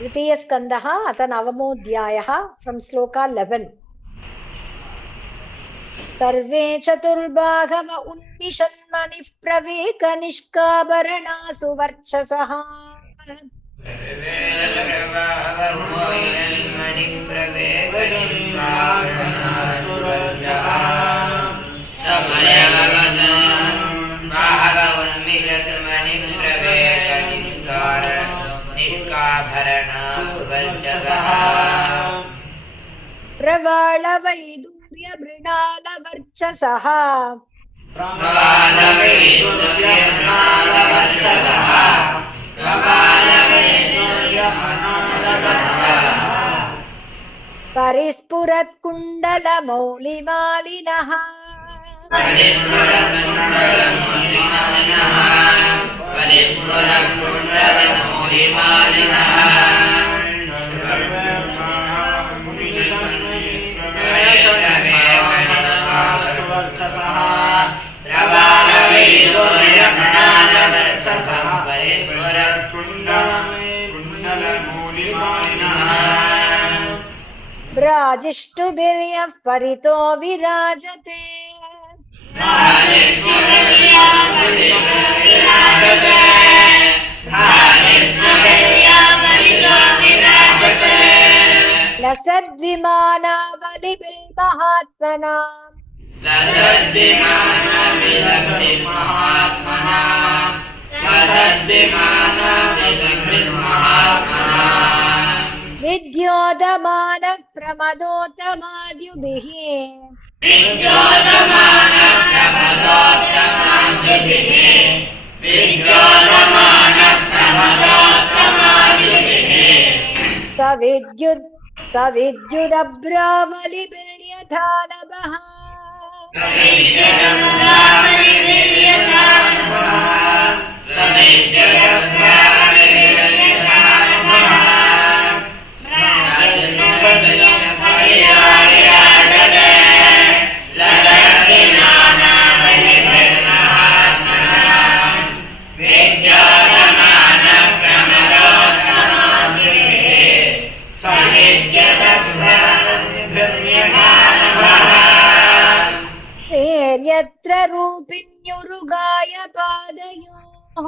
द्वितीयस्कन्धः अथ नवमोऽध्यायः फ्रम् श्लोका 11। सर्वे चतुर्बाहव उन्मिषन्मनिः प्रवेकनिष्काभरणासु वर्चसः प्रवालवैदूर्यमृणालवर्चसः परिस्फुरत्कुण्डलमौलिमालिनः राजिष्टुभिर्यः परितो विराजते लसद्विमानावलिभिर्महात्मनाम् विद्योदमानः प्रमदोतमाद्युभिः सविद्युदभ्रामलिभिर्यथा नभः यत्र रूपिण्युरुगाय पादयोः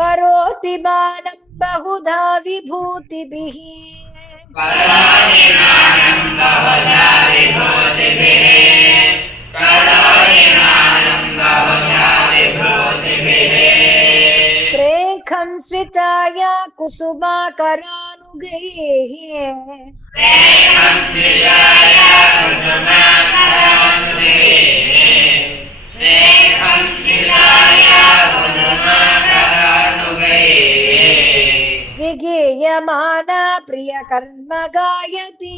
करोति बाणं बहुधा विभूतिभिः प्रेखं श्रिताय कुसुमाकरानुगैः विगीयमाना प्रियकर्म गायति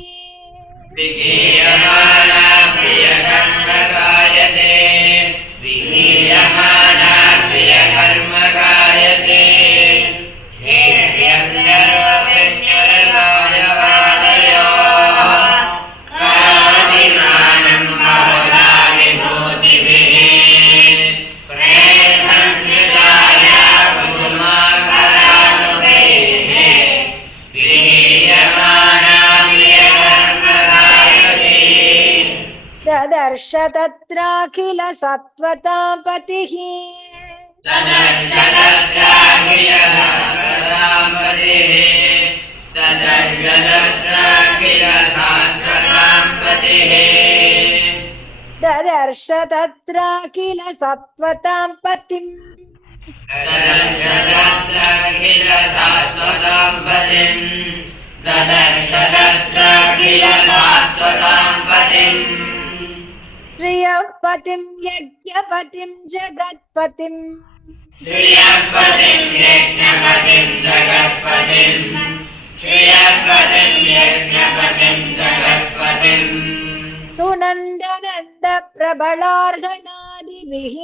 ददर्श तत्राखिल सत्त्वतां पतिः ददर्श तत्राखिल सत्त्वतां पतिम् श्रियःपतिं यज्ञपतिं जगत्पतिम् सुनन्दनन्द प्रबलार्हणादिभिः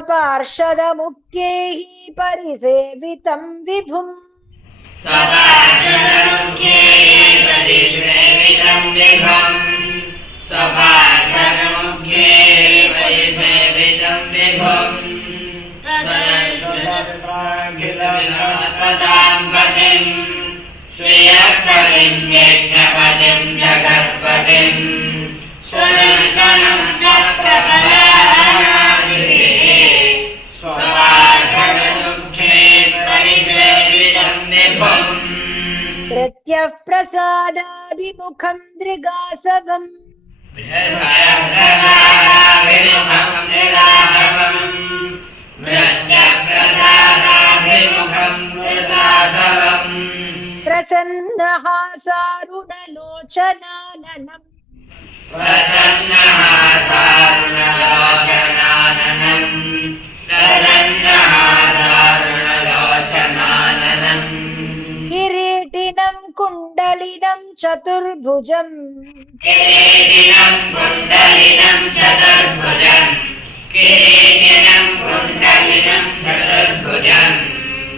स्वपार्षदमुख्यैः परिसेवितं विभुम् प्रत्यः प्रसादाभिमुखं दृगासवम् प्रसन्नः सारुणलोचनाननम् किरीटिनं कुण्डलिनं चतुर्भुजम्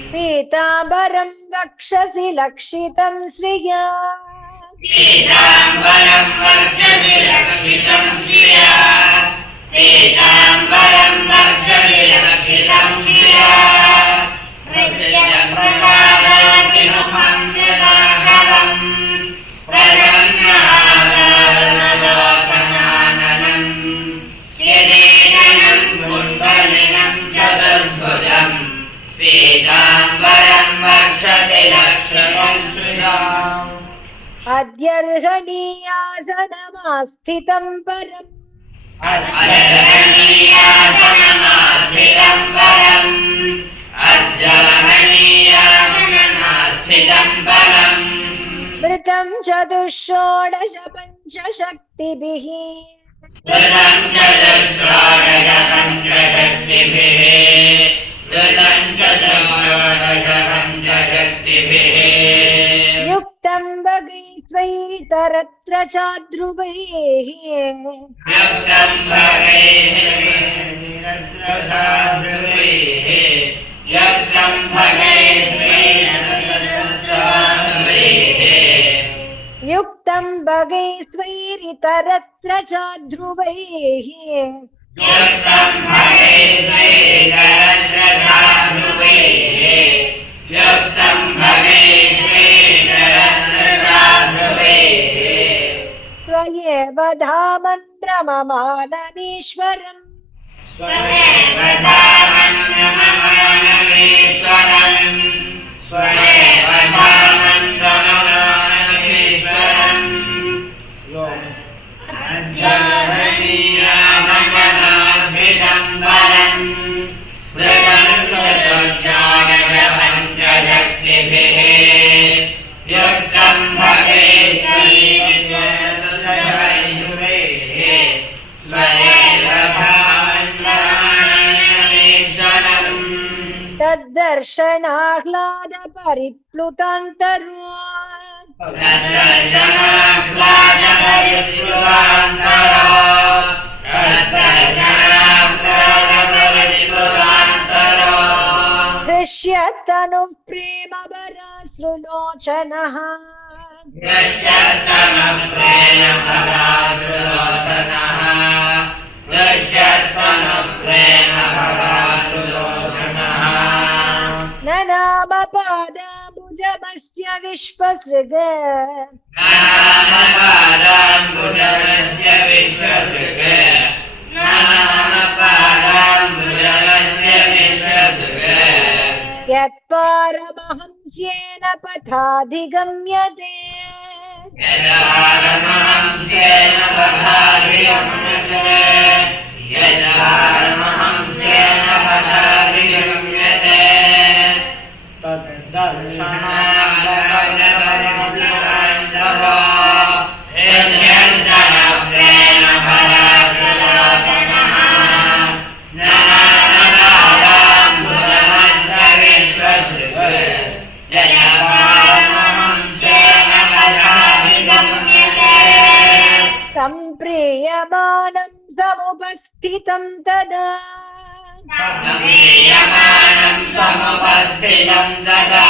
पीताम्बरं वक्षसि लक्षितं श्रिया अद्यर्हणीयासनमास्थितं परम् मृतं चतुष्षोडश पञ्चशक्तिभिः युक्तं भगैस्त्वैतरत्र चाध्रुवैः युक्तं भगैस्त्वैरितरत्र चाध्रुवैः त्वयेव धामन् रममाणमीश्वरम् तद्दर्शनाह्लाद परिप्लुतान्तरो हृष्यतनुः प्रेमवराश्रुलोचनः ननामपादाम्बुजमस्य विश्वसृग यत्पारमहंस्येन पथाधिगम्यते सम्प्रीयमानं समुपस्थितं तदा सम्प्रीयमाणं समुपस्थितं तदा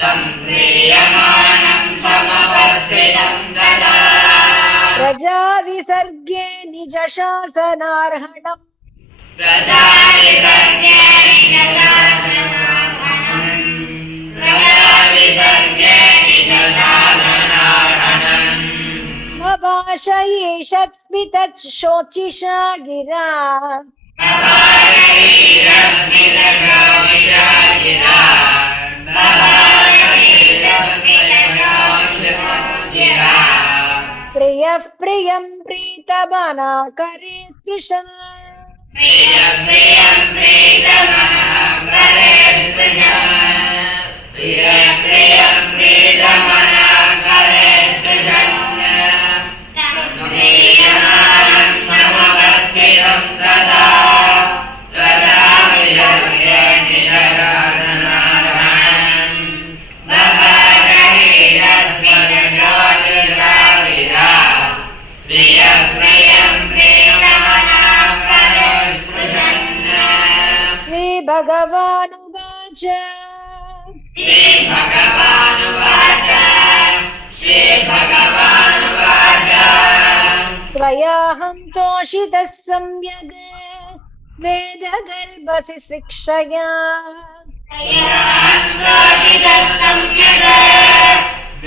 सम्प्रीयमाणं समुपस्थितं तदा प्रजा विसर्गे निज शासनार्हणम् प्रजा विसर्गे निज शासनार्हणम् प्रजा विसर्गे निज शासनार्हणम् नभाषयेषत्स्मितत् शोचिषा गिरा प्रियः प्रियं प्रीतमना करे स्पृशन् प्रियं प्रियं प्रीतमना करे स्पृशन् प्रियं प्रियं प्रीतमना करे स्पृशन् प्रीयमाणं समुपस्थितं तदा प्रजा विसर्गे निज शासनार्हणम् प्रियं प्रियं प्रीतमना करे स्पृशन् श्रीभगवानुवाच श्रीभगवानुवाच श्रीभगवानुवाच त्वयाहं तोषितः सम्यग् वेदगर्भसि शिक्षया त्वयाहं सम्यग्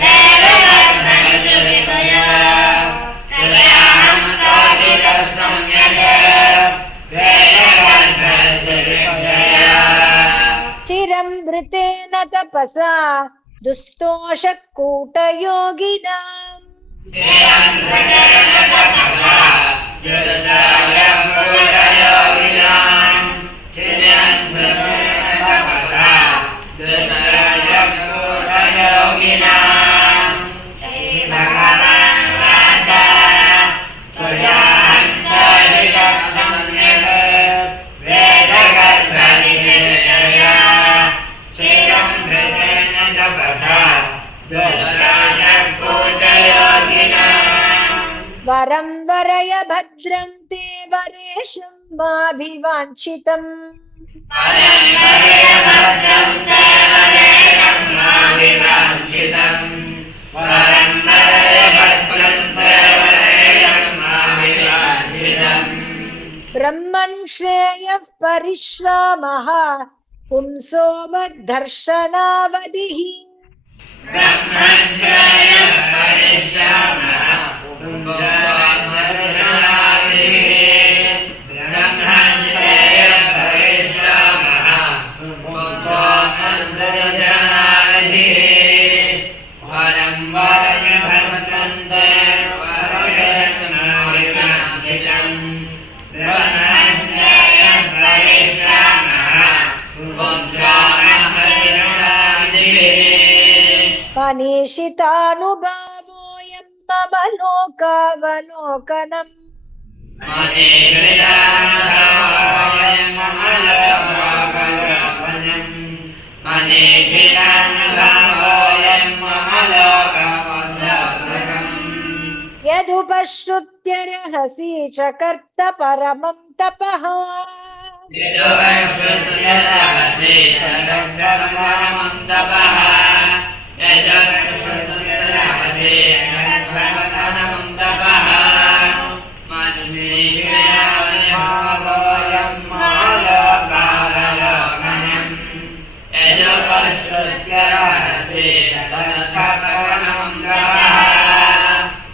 वेदगर्भसि शिक्षया त्वयाहं तोषितः सम्यग् वेदगर्भसि शिक्षया चिरं वृतेन तपसा दुस्तोषः कूटयोगिनाम् वरं वरय भद्रं ते वरेशं माभिवाञ्छितम् ब्रह्मन् श्रेयः परिश्रामः पुंसो मद्धर्षणावधिः मनीषितानुभावोऽयं मम लोकावलोकनम् यदुपश्रुत्यर्हसि च कर्त परमं तपः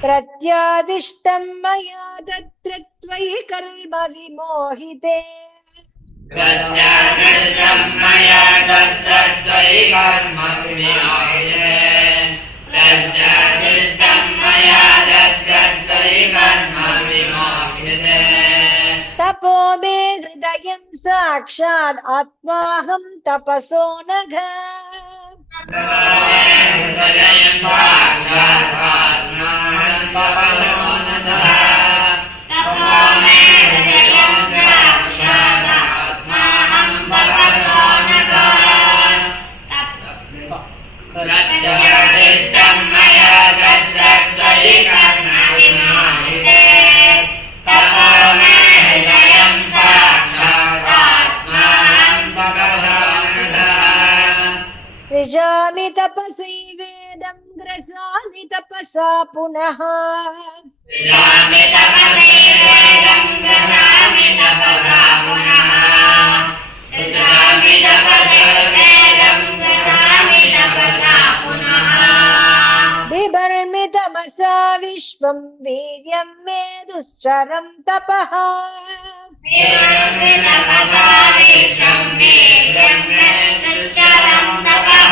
प्रत्यादिष्टं मया तत्र त्वयि कर्म विमोहिते तपो मे हृदयं साक्षात् आत्माहं तपसो नघ तपसैवेदं ग्रसामि तपसा पुनः सृजामि तपसैवेदं ग्रसामि तपसा पुनः सृजामि तपसैवेदं ग्रसामि तपसा पुनः बिभर्मि तमसा विश्वं वीर्यं मे दुश्चरं तपः बिभर्मि तपसा विश्वं वीर्यं मे दुश्चरं तपः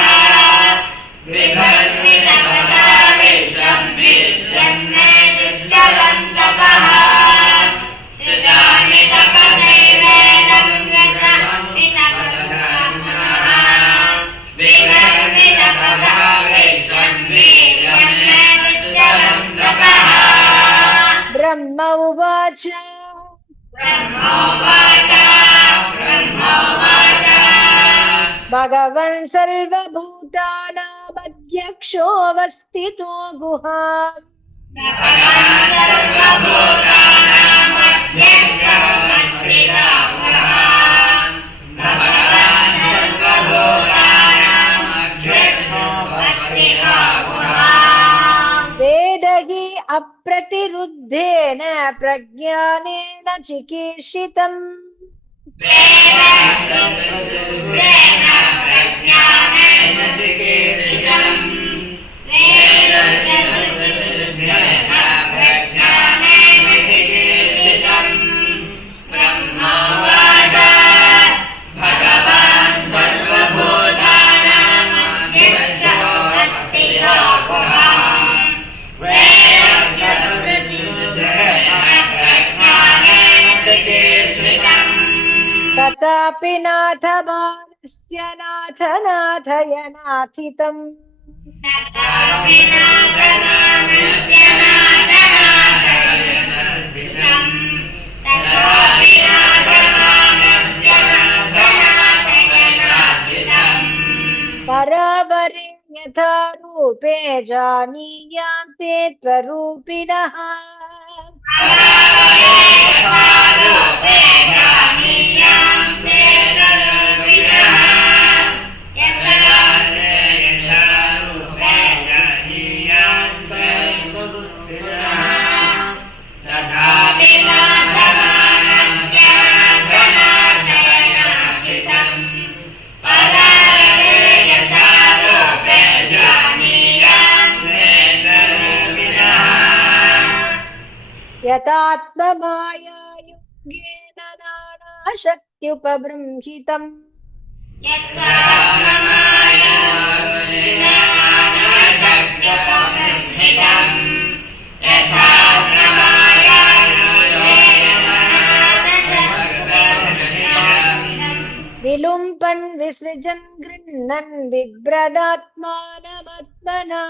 बिभर्मि तपसा विश्वं वीर्यं मे दुश्चरं तपः सृजामि तपसैवेदं ग्रसामि तपसा पुनः बिभर्मि तपसा विश्वं वीर्यं मे दुश्चरं तपः ब्रह्म उवाच ब्रह्मोवाच ब्रह्मोवाच भगवन् सर्वभूतानामध्यक्षोऽवस्थितो गुहाम् भगवान् सर्वभूतानामध्यक्षोऽवस्थितो गुहाम् भगवान् सर्वभूतानामध्यक्षोऽवस्थितो गुहाम् वेदहि अप्रतिरुद्धेन प्रज्ञानेन चिकीर्षितम् वेदोक्तेन प्रज्ञानेन चिकीर्षितम् वेदोक्तेन प्रज्ञानेन चिकीर्षितम् ब्रह्मोवाच भगवान् सर्वभूतानामध्यक्षोऽवस्थितो गुहाम् वेदस्य प्रज्ञानेन चिकीर्षितम् तथापि नाथमानस्य नाथनाथयनाथितम् तथापि नाथनाथस्य नाथनाथयनाथितम् तथापि नाथनाथस्य नाथनाथयनाथितम् परावरे यथा रूपे जानीयान्ते त्वरूपिणः यथात्ममायायुगेन नानाशक्त्युपबृंहितम् विलुम्पन् विसृजन् गृह्णन् बिभ्रदात्मानमात्मना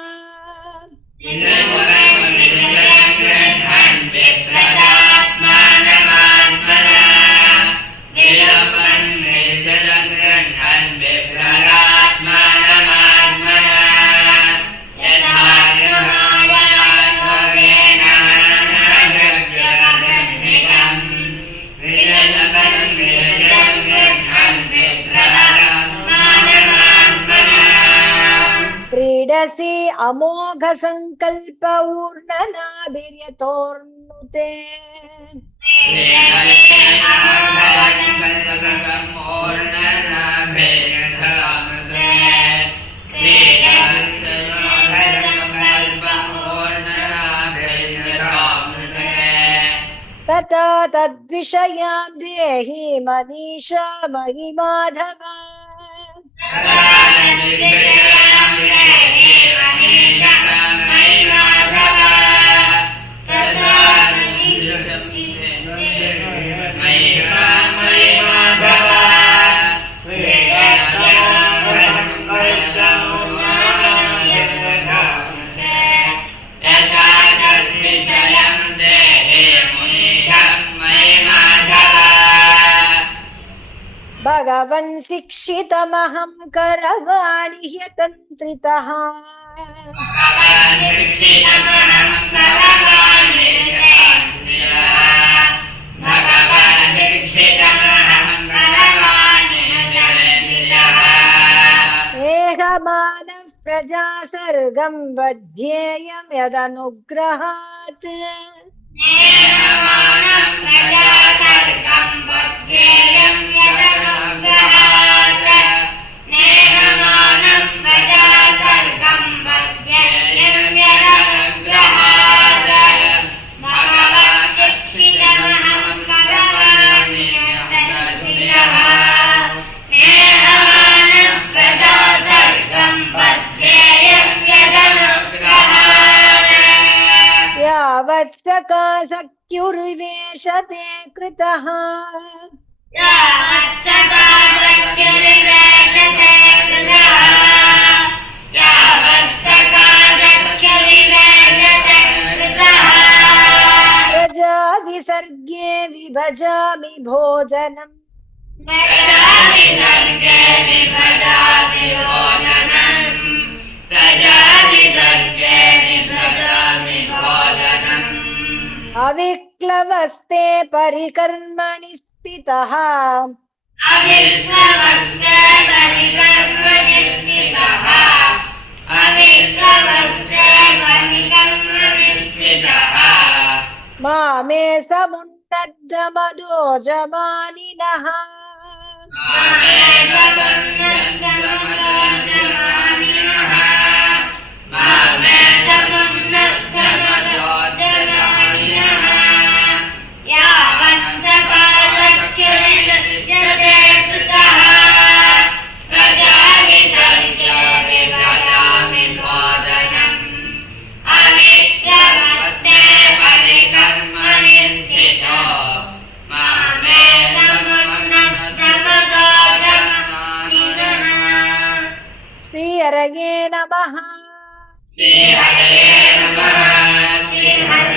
क्रीडसि अमोघ संकल्प ऊर्णनाभिर्यतोर्नुते तथा तद्विषयान् देहि मनीषा महिमाधव भगवन् शिक्षितमहं करवाणि ह्यतन्त्रितः एहमानः प्रजासर्गं वध्येयं यदनुग्रहात् नेहमानं प्रजासर्गं वध्येयं यदनुग्रहात् नेहमानं प्रजासर्गं वध्येयं यदनुग्रहात् भगवच्छिक्षितमहं परमाण्यतन्त्रियः नेहमानं प्रजासर्गं वध्येयं यदनुग्रहात् यावत् सकाशक्युर्विवेशते कृतः यावत्सकादक्षरिवेशते कृतः यावत्सकादक्षरिवेशते कृतः प्रजाविसर्गे विभजामि भोजनम् प्रजाविसर्गे विभजामि भोजनम् प्रजाविसर्गे विभजामि भोजनम् अविक्लवस्ते परिकर्मणि स्थितः अविक्लवस्ते परिकर्मणि स्थितः अविक्लवस्ते परिकर्मणि स्थितः मामे समुन्नद्धमदोजमानिनः मामे समुन्नद्धमदोजमानिनः मामे समुन्नद्धमदोजमानिनः यावत् सकालक्षरिवेशते कृतः प्रजाविसर्गे विभजामि भोजनम् अविक्लवस्ते परिकर्मणि स्थितो मामे समुन्नद्धमदोजमानिनः श्रीहरये नमः श्रीहरये नमः श्रीहरये